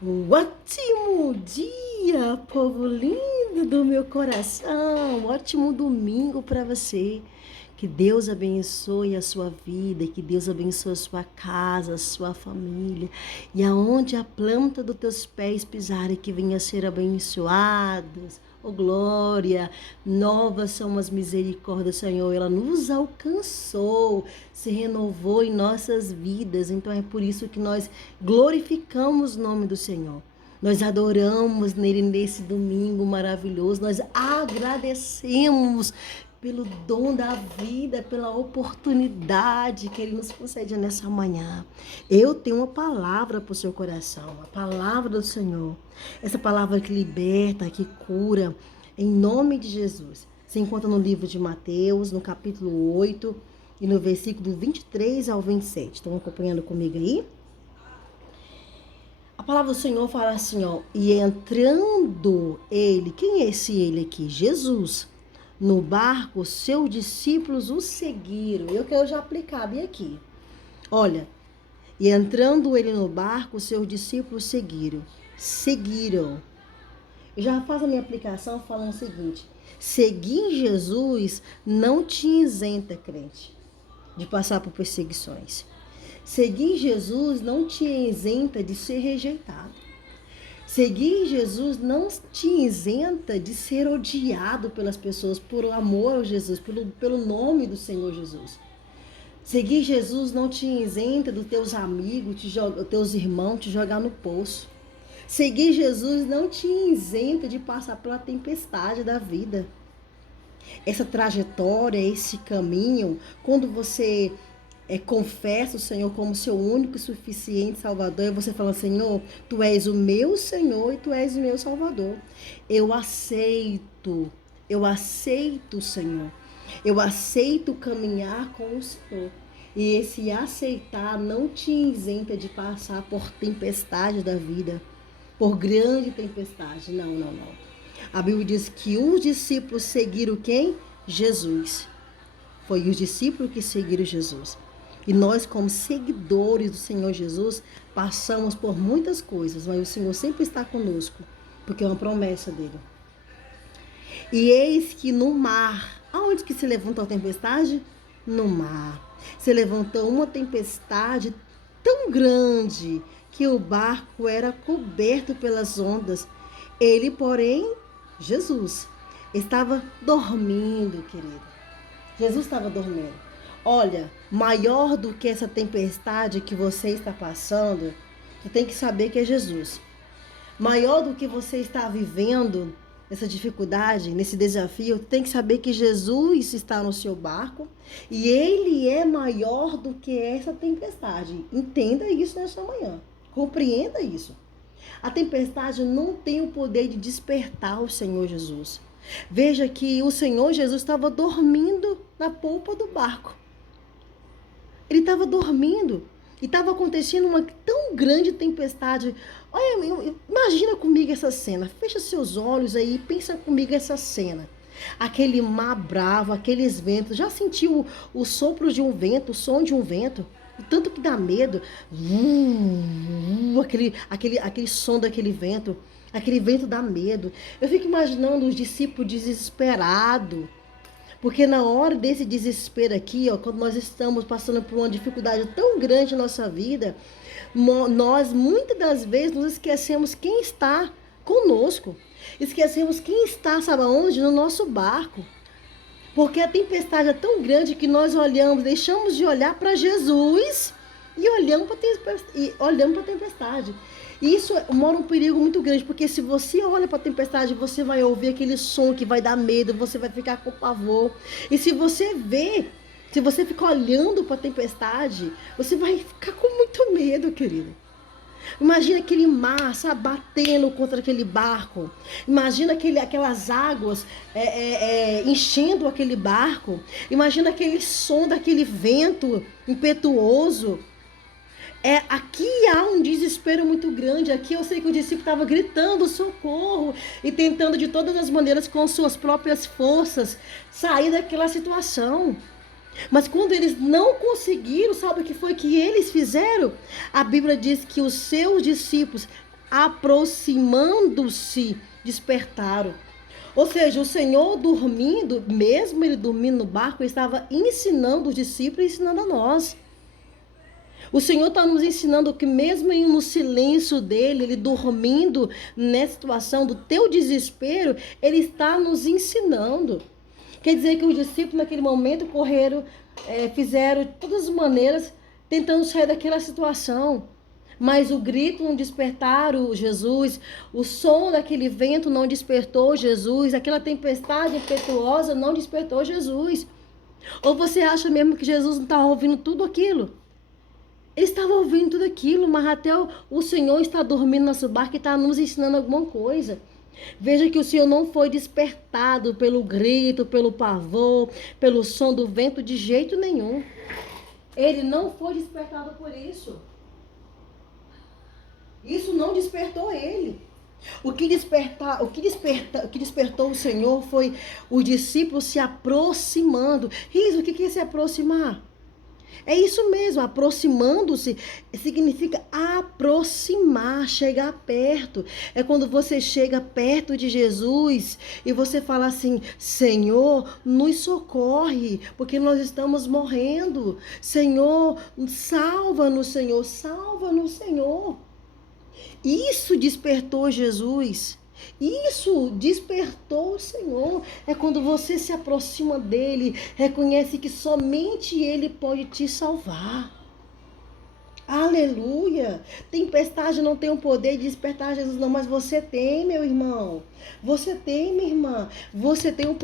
Um ótimo dia, povo lindo do meu coração. Um ótimo domingo para você. Que Deus abençoe a sua vida, que Deus abençoe a sua casa, a sua família. E aonde a planta dos teus pés pisarem, que venha a ser abençoados. Oh, glória! Novas são as misericórdias, Senhor. Ela nos alcançou, se renovou em nossas vidas. Então é por isso que nós glorificamos o nome do Senhor. Nós adoramos nele nesse domingo maravilhoso. Nós agradecemos pelo dom da vida, pela oportunidade que ele nos concede nessa manhã. Eu tenho uma palavra para o seu coração, a palavra do Senhor. Essa palavra que liberta, que cura, em nome de Jesus. Se encontra no livro de Mateus, no capítulo 8 e no versículo 23 ao 27. Estão acompanhando comigo aí? A palavra do Senhor fala assim, ó, e entrando ele, quem é esse ele aqui? Jesus. No barco, seus discípulos o seguiram. Eu quero já aplicar bem aqui. Olha, e entrando ele no barco, seus discípulos seguiram. Seguiram. Eu já faço a minha aplicação falando o seguinte: seguir Jesus não te isenta, crente, de passar por perseguições. Seguir Jesus não te isenta de ser rejeitado. Seguir Jesus não te isenta de ser odiado pelas pessoas por amor a Jesus, pelo nome do Senhor Jesus. Seguir Jesus não te isenta dos teus amigos, teus irmãos te jogar no poço. Seguir Jesus não te isenta de passar pela tempestade da vida. Essa trajetória, esse caminho, quando você confessa o Senhor como seu único e suficiente Salvador, e você fala: Senhor, Tu és o meu Senhor e Tu és o meu Salvador. Eu aceito, Senhor. Eu aceito caminhar com o Senhor. E esse aceitar não te isenta de passar por tempestade da vida, por grande tempestade. Não, não, não. A Bíblia diz que os discípulos seguiram quem? Jesus. Foi os discípulos que seguiram Jesus. E nós, como seguidores do Senhor Jesus, passamos por muitas coisas, mas o Senhor sempre está conosco, porque é uma promessa dele. E eis que no mar, aonde que se levantou a tempestade? No mar. Se levantou uma tempestade tão grande que o barco era coberto pelas ondas. Ele, porém, Jesus, estava dormindo, querido. Jesus estava dormindo. Olha, maior do que essa tempestade que você está passando, você tem que saber que é Jesus. Maior do que você está vivendo, essa dificuldade, nesse desafio, tem que saber que Jesus está no seu barco e ele é maior do que essa tempestade. Entenda isso nessa manhã. Compreenda isso. A tempestade não tem o poder de despertar o Senhor Jesus. Veja que o Senhor Jesus estava dormindo na polpa do barco. Ele estava dormindo e estava acontecendo uma tão grande tempestade. Olha, imagina comigo essa cena. Fecha seus olhos aí e pensa comigo essa cena. Aquele mar bravo, aqueles ventos. Já sentiu o sopro de um vento, o som de um vento? O tanto que dá medo. Aquele som daquele vento. Aquele vento dá medo. Eu fico imaginando os discípulos desesperados. Porque na hora desse desespero aqui, ó, quando nós estamos passando por uma dificuldade tão grande na nossa vida, nós muitas das vezes nos esquecemos quem está conosco. Esquecemos quem está, sabe aonde? No nosso barco. Porque a tempestade é tão grande que nós olhamos, deixamos de olhar para Jesus e olhamos para a tempestade. E isso mora um perigo muito grande, porque se você olha para a tempestade, você vai ouvir aquele som que vai dar medo, você vai ficar com pavor. E se você ficar olhando para a tempestade, você vai ficar com muito medo, querido. Imagina aquele mar, sabe, batendo contra aquele barco. Imagina aquelas águas enchendo aquele barco. Imagina aquele som daquele vento impetuoso. Aqui há um desespero muito grande. Aqui eu sei que o discípulo estava gritando socorro e tentando de todas as maneiras, com suas próprias forças, sair daquela situação. Mas quando eles não conseguiram, sabe o que foi que eles fizeram? A Bíblia diz que os seus discípulos aproximando-se, despertaram. Ou seja, o Senhor dormindo, mesmo ele dormindo no barco, ele estava ensinando os discípulos e ensinando a nós. O Senhor está nos ensinando que mesmo no silêncio dele, ele dormindo nessa situação do teu desespero, ele está nos ensinando. Quer dizer que os discípulos naquele momento correram, fizeram de todas as maneiras, tentando sair daquela situação. Mas o grito não despertaram Jesus, o som daquele vento não despertou Jesus, aquela tempestade impetuosa não despertou Jesus. Ou você acha mesmo que Jesus não estava ouvindo tudo aquilo? Ele estava ouvindo tudo aquilo, mas até o Senhor está dormindo no nosso barco e está nos ensinando alguma coisa. Veja que o Senhor não foi despertado pelo grito, pelo pavor, pelo som do vento de jeito nenhum. Ele não foi despertado por isso. Isso não despertou ele. O que despertou o Senhor foi os discípulos se aproximando. Isso, o que é se aproximar? É isso mesmo, aproximando-se significa aproximar, chegar perto. É quando você chega perto de Jesus e você fala assim: Senhor, nos socorre, porque nós estamos morrendo. Senhor, salva-nos, Senhor, salva-nos, Senhor. Isso despertou Jesus. Isso despertou o Senhor. É quando você se aproxima dele, reconhece que somente ele pode te salvar. Aleluia! Tempestade não tem o poder de despertar Jesus, não, mas você tem, meu irmão. Você tem, minha irmã. Você tem o poder.